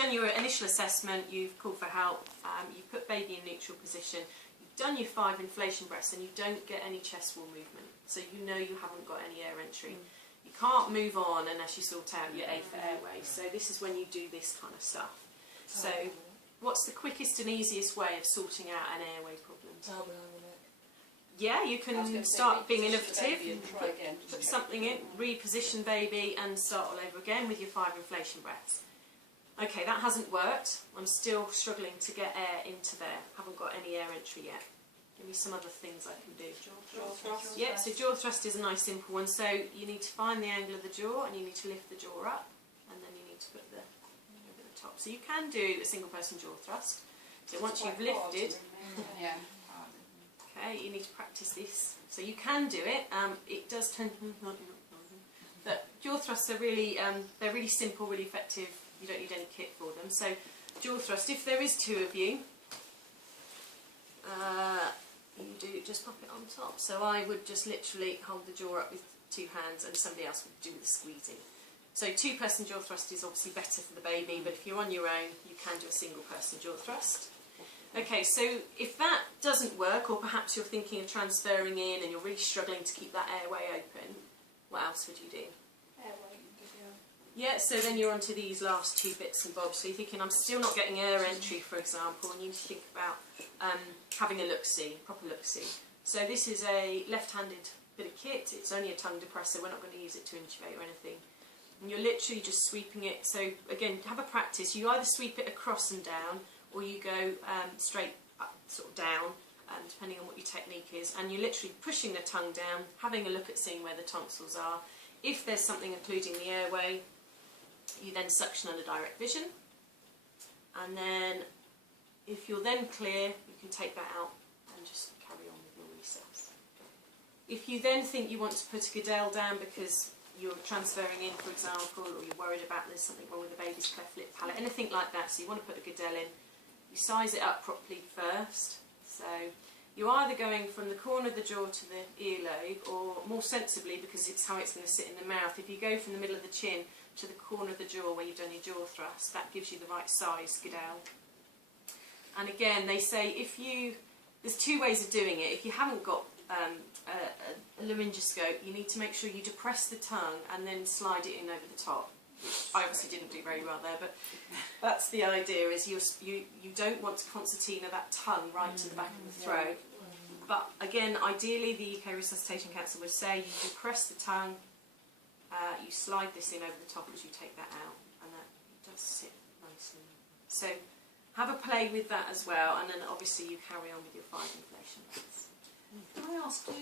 done your initial assessment, you've called for help, you've put baby in neutral position, you've done your 5 inflation breaths and you don't get any chest wall movement. So you know you haven't got any air entry. You can't move on unless you sort out your A for airway. So this is when you do this kind of stuff. So what's the quickest and easiest way of sorting out an airway problem? Yeah, you can start being innovative, put something in, reposition baby and start all over again with your 5 inflation breaths. Okay, that hasn't worked. I'm still struggling to get air into there. Haven't got any air entry yet. Give me some other things I can do. Jaw thrust. Yeah, so jaw thrust is a nice simple one. So you need to find the angle of the jaw and you need to lift the jaw up and then you need to put the over the top. So you can do a single person jaw thrust. So once you've lifted, okay, you need to practice this. So you can do it. It does tend to but jaw thrusts are really they're really simple, really effective. You don't need any kit for them. So jaw thrust, if there is 2 of you, you do just pop it on top. So I would just literally hold the jaw up with 2 hands and somebody else would do the squeezing. So 2-person jaw thrust is obviously better for the baby, but if you're on your own, you can do a single person jaw thrust. Okay, so if that doesn't work, or perhaps you're thinking of transferring in and you're really struggling to keep that airway open, what else would you do? Yeah, so then you're onto these last 2 bits and bobs. So you're thinking, I'm still not getting air entry, for example, and you think about having a look-see, proper look-see. So this is a left-handed bit of kit. It's only a tongue depressor. We're not going to use it to intubate or anything. And you're literally just sweeping it. So again, have a practice. You either sweep it across and down, or you go straight up, sort of down, depending on what your technique is. And you're literally pushing the tongue down, having a look at seeing where the tonsils are. If there's something including the airway, you then suction under direct vision, and then if you're then clear, you can take that out and just carry on with your resusc. If you then think you want to put a Goodell down because you're transferring in, for example, or you're worried about there's something wrong with the baby's cleft lip palate, anything like that, so you want to put a Goodell in, you size it up properly first. So you're either going from the corner of the jaw to the earlobe, or more sensibly, because it's how it's going to sit in the mouth, if you go from the middle of the chin to the corner of the jaw where you've done your jaw thrust, that gives you the right size Goodell. And again, they say there's 2 ways of doing it. If you haven't got a laryngoscope, you need to make sure you depress the tongue and then slide it in over the top. I obviously didn't do very well there, but that's the idea, is you don't want to concertina that tongue right to the back of the throat. But again, ideally the UK Resuscitation Council would say you depress the tongue, you slide this in over the top as you take that out, and that does sit nicely. So have a play with that as well, and then obviously you carry on with your 5 inflation breaths. Can I ask you?